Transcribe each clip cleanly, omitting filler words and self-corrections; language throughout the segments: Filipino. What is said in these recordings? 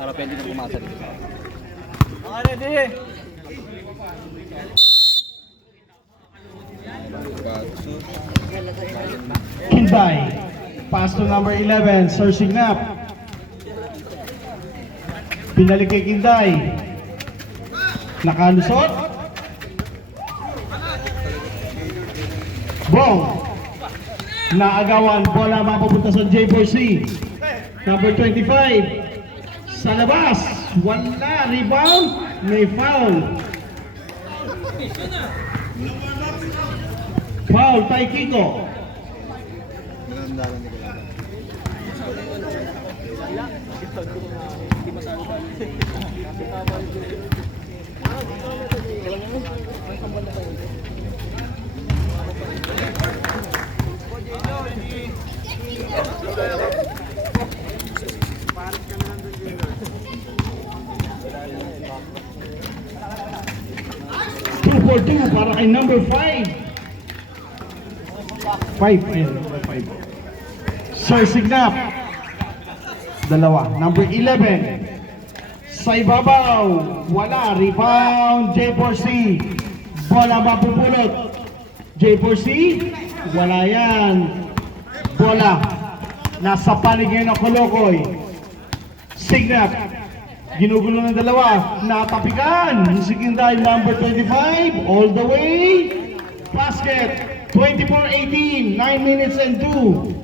Para pwede na pumasa dito sa akin. Ready? Kinday. Pass to number 11, Sir Signap. Pinalik kay Kinday. Nakalusot. Bong. Naagawan. Bola mapapunta sa J4C. Number 25. Sa labas. Wala. Rebound. May foul. Foul. Tay Kiko. Two for two para kay number 5. 5 and number 5. Sir Signap. Dalawa. Number 11. Sa ibabaw. Wala. Rebound. J4C. Bola mapupulot. J4C. Wala yan. Bola. Nasa panig ngayon ng Kolokoy. Signap. Ginugulo ng dalawa. Natapikan. Si Kinday number 25. All the way. Basket. 24-18. 9 minutes and 2.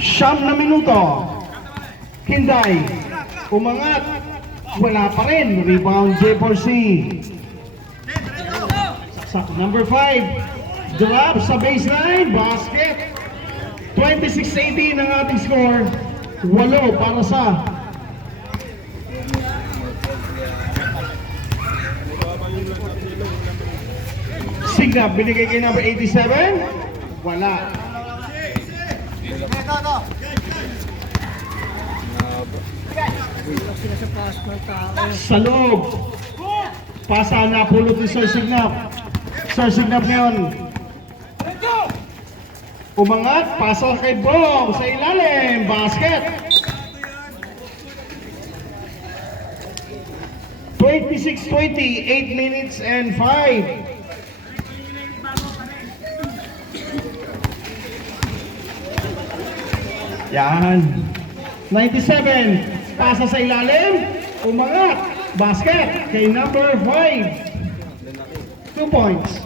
Siyam na minuto. Kinday. Umangat. Wala pa rin. Rebound J4C. Number 5. Drop sa baseline. Basket. 26-18 ang ating score. 8 para sa Signap. Binigay kay number 87. Wala. Sa loob. Pasa na pulot ni Sir Signap. Sir Signap ngayon. Umangat. Pasa kay Bong. Sa ilalim. Basket. 26-20. 8 minutes and 5. Yan. 97. Pasa sa ilalim. Umangat. Basket. Kay number 5. 2 points.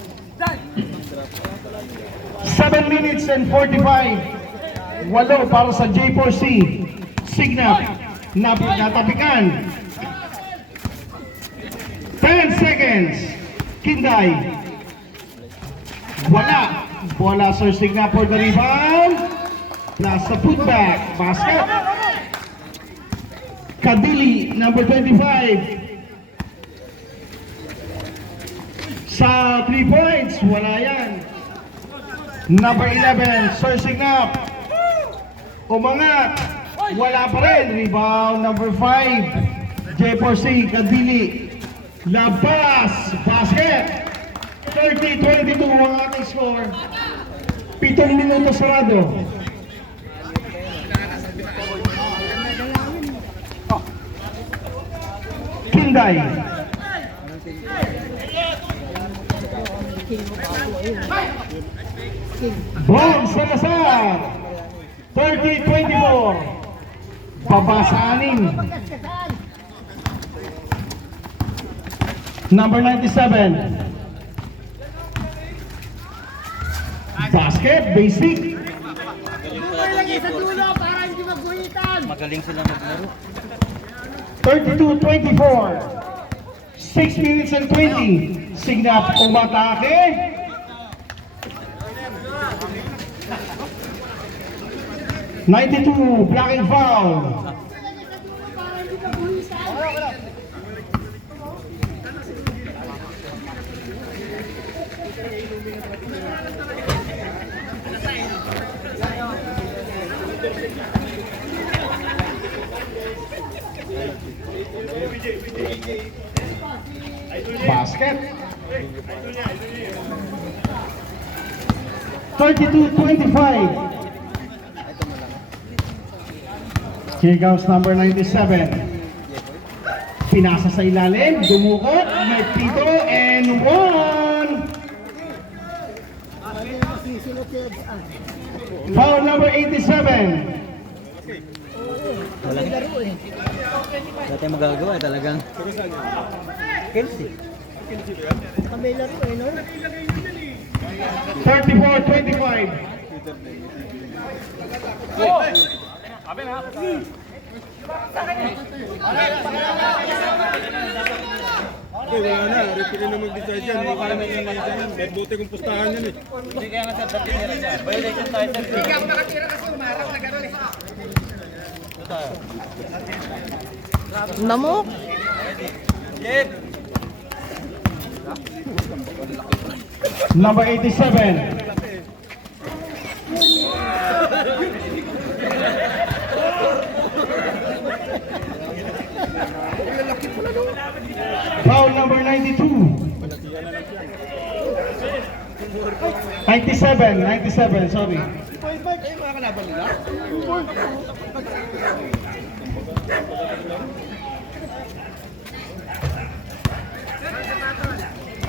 7 minutes and 45. 8 para sa J4C. Signap. Natapikan. 10 seconds. Kinday. Wala. Bola Sir Signap for the rebound. Nasa putback. Basket. Kadili, number 25. Sa 3 points, wala yan. Number 11, Sir Signap. Umangat. Wala pa rin. Rebound, number 5. J4C, Kadili. Labas. Basket. 30-22 ang ating score. 7 minuto sarado. Kinday. Bong Salazar. 30-24. Babasaanin. Number 97. Basket, basic. Magaling sila maglaro. 32-24. 6 minutes and 20. Signap umatake. '92 blocking foul. Basket. 32-25. Here comes number 97. Pinasa sa ilalim, dumukot, may pito, and 1. Foul number 87. Wala dati magagawa talagang. Kelsey. 34-25. Wala na, referee na mag-decide yan. Hindi kaya naman yan yan. Bad bote kung pustahan yan eh. Hindi kaya nga sa tira niya. Violation tayo sa tira. Hindi ako nakatira kasi umarap na gano'n eh. Namo? Jeb! Number 87. Foul number 92. 97, sorry.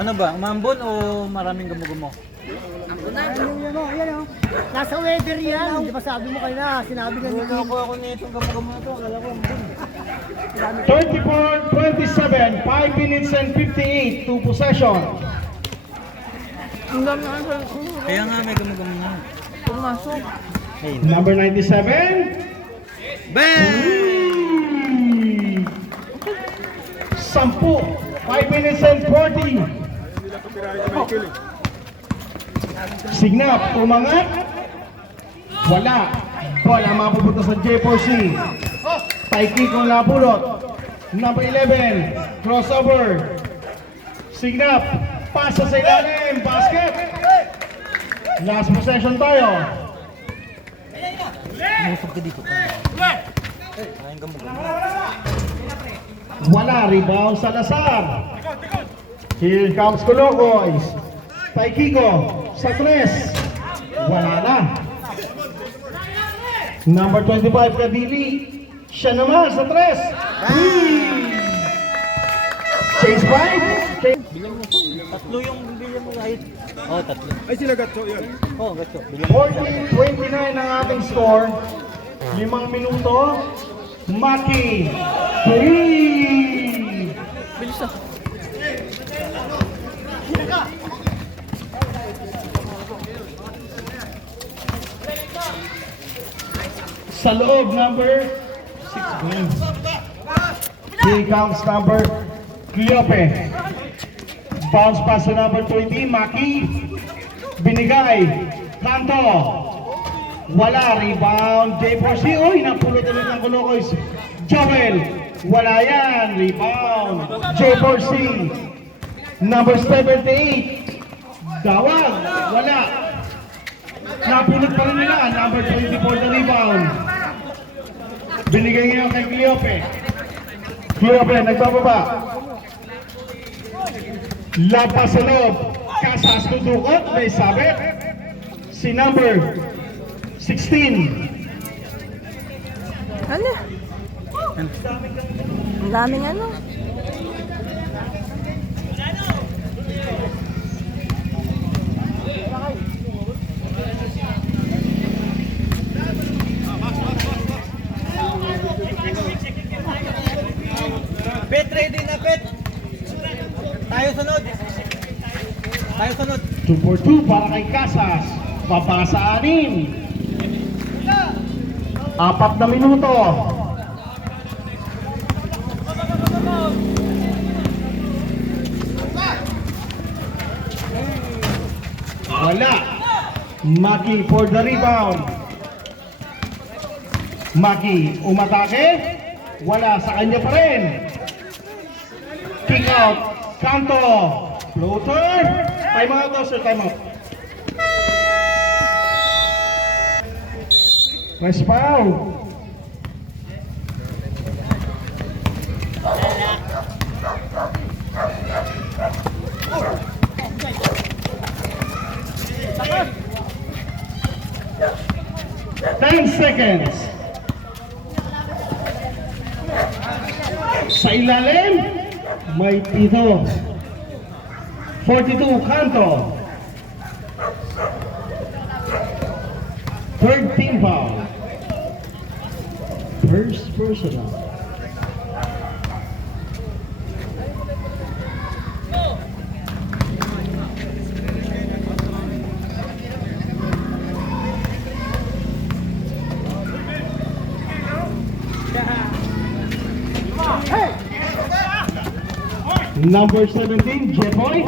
Ano ba? Umambon o maraming gumugumo? Yan o. Nasa weather yan. Di ba sabi mo kayo na, sinabi ka nyo. Ako nitong gumugumo na to. Akala ko ambon. 34-27, 5 minutes and 58 to possession. Ang dami ang Kaya nga may gumugumo na. pumasok. Hey, Number 97. bang! Sampu, 5 minutes and 40. Signap, umangat. Wala. Bola mapupunta sa J4C. Taiki kung napulot. Number 11, crossover. Signap, pasa sa ilalim, basket. Last possession tayo. Musog ka dito. Maraming gumugumo. Wala, rebound sa Lazar. Here comes Colocoys. Taikiko sa tres. Wala na. Number 25, Kadili. Siya naman sa tres. Chase 5. Tatlo yung bilyan mo kahit. Oh, tatlo. Ay sila gatso yan. Oh, gato. Bilyan mo. 14-29 ang ating score. 5 minuto. Maki. 3. Bilis ah. Sa loob, number 6 wins. Here comes number Cleope. Bounce pass sa number 20, Maki. Binigay. Kanto. Wala, rebound. J4C. Uy, napulot ulit ng Colocoys. Joel. Wala yan. Rebound. J4C. Number 78. Dawag. Wala. Napulot pa rin nila. Number 24 the rebound. Binigay ngayon kay Cleope. Cleope, nagbababa. Lapas sa loob. Kasas tudukot. May sabit. Si number 16. Ano? Ang daming ano? Pet, ready na, Pet! Tayo sunod! Tayo sunod! 2 for 2 para kay Casas. Baba sa 6. 4 na minuto. Wala. Maki for the rebound. Maki umatake. Wala, sa kanya pa rin. Kick out. Kanto. Floater. Time out, sir. Time out. Nice foul. Ten seconds. Sa ilalim, may pito. 42, Kanto. Third team foul. First personal. Number 17, Jepoy.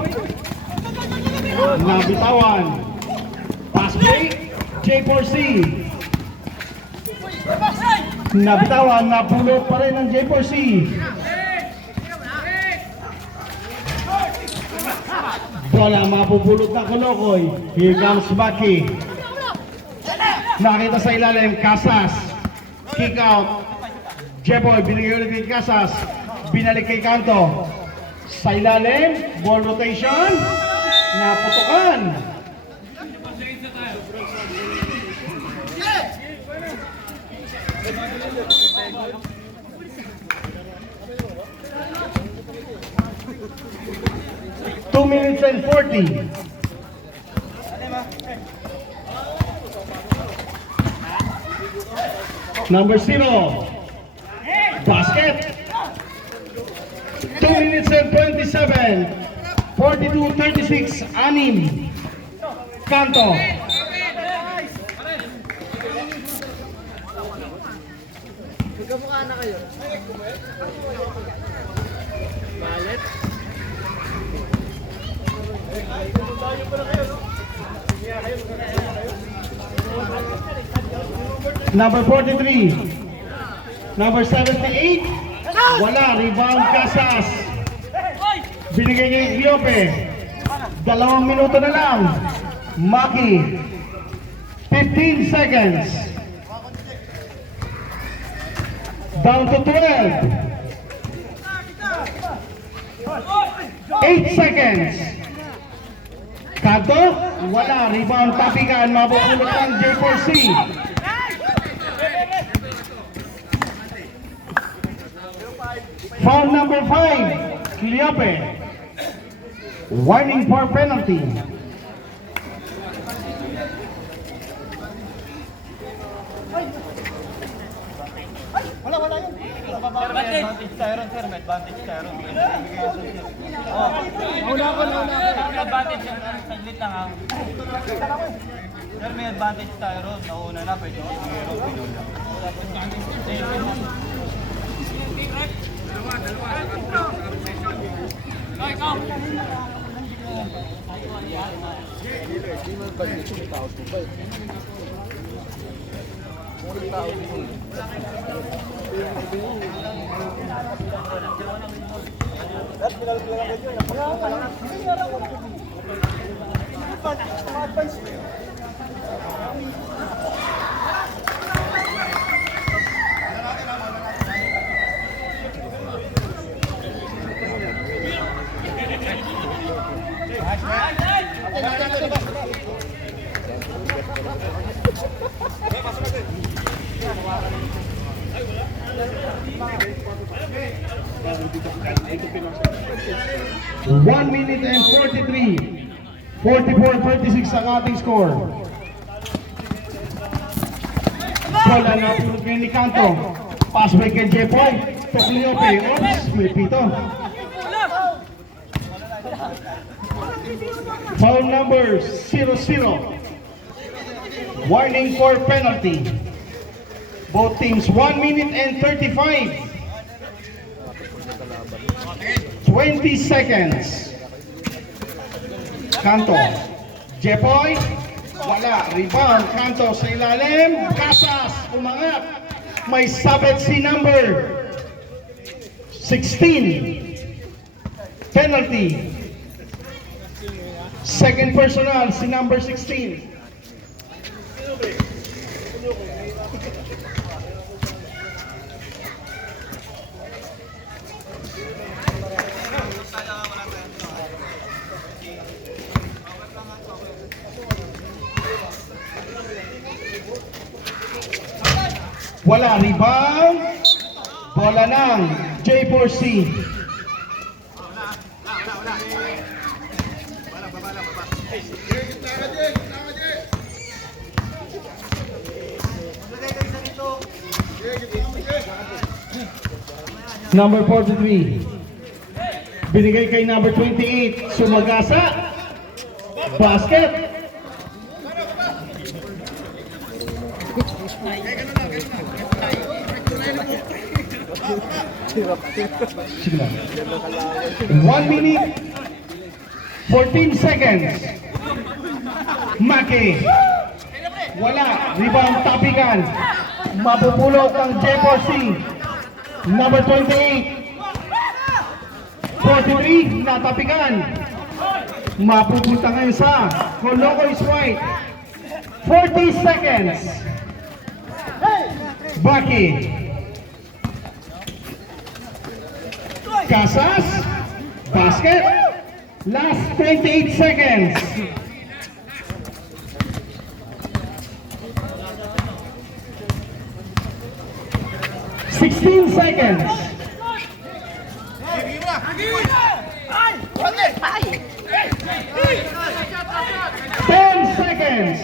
Nabitawan. Pass break, J4C. Nabitawan, napulot pa rin ng J4C. Bola, mapupulot na Kolokoy. Here comes Baki. Nakita sa ilalim, Casas. Kick out. Jepoy, binigay ulit kay Casas. Binalik kay Kanto. Sa ilalim, ball rotation. Naputukan. Two minutes and 40. Number 0. Basket. 2 minutes and 27. 42-36. Anim. Kanto. Magkamukha na kayo. Balet. Number 43. Number 78. Wala. Rebound Casas. Binigay kay Gliope. 2 minuto na lang. Maki. 15 seconds. Down to 12. 8 seconds. Kanto, wala. Rebound Tapikan. Mapupulot ng J4C. Foul number 5. Gliope. Warning for penalty. Advantage tayo ron, sir. May advantage tayo ron. Nauna ako. May advantage yung saglit lang ha. Sir, may advantage tayo ron. Nauna na, pwede ibigay ron. One minute and 43. 44-36 ang ating score. Bola na pulot ngayon ni Kanto. Pass break kay Jepoy. Tokliope. Oops, may pito. Foul number 00. Warning for penalty. Both teams 1 minute and 35. 20 seconds. Kanto. Jepoy. Wala. Rebound. Kanto sa ilalim. Casas. Umangat. May sabit si number 16. Penalty. Second personal si number 16. Wala, rebound. Bola ng J4C. Number 43. Binigay kay number 28. Sumagasa. Basket. Sige lang. 1 minute 14 seconds. Maki. Wala. Rebound tapikan. Mapupulot ang J4C. Number 28. 43. Natapikan. Mapupunta ngayon sa Coloco's White. 40 seconds. Baki. Casas. Basket. Last 28 seconds. $16 seconds. 10 seconds.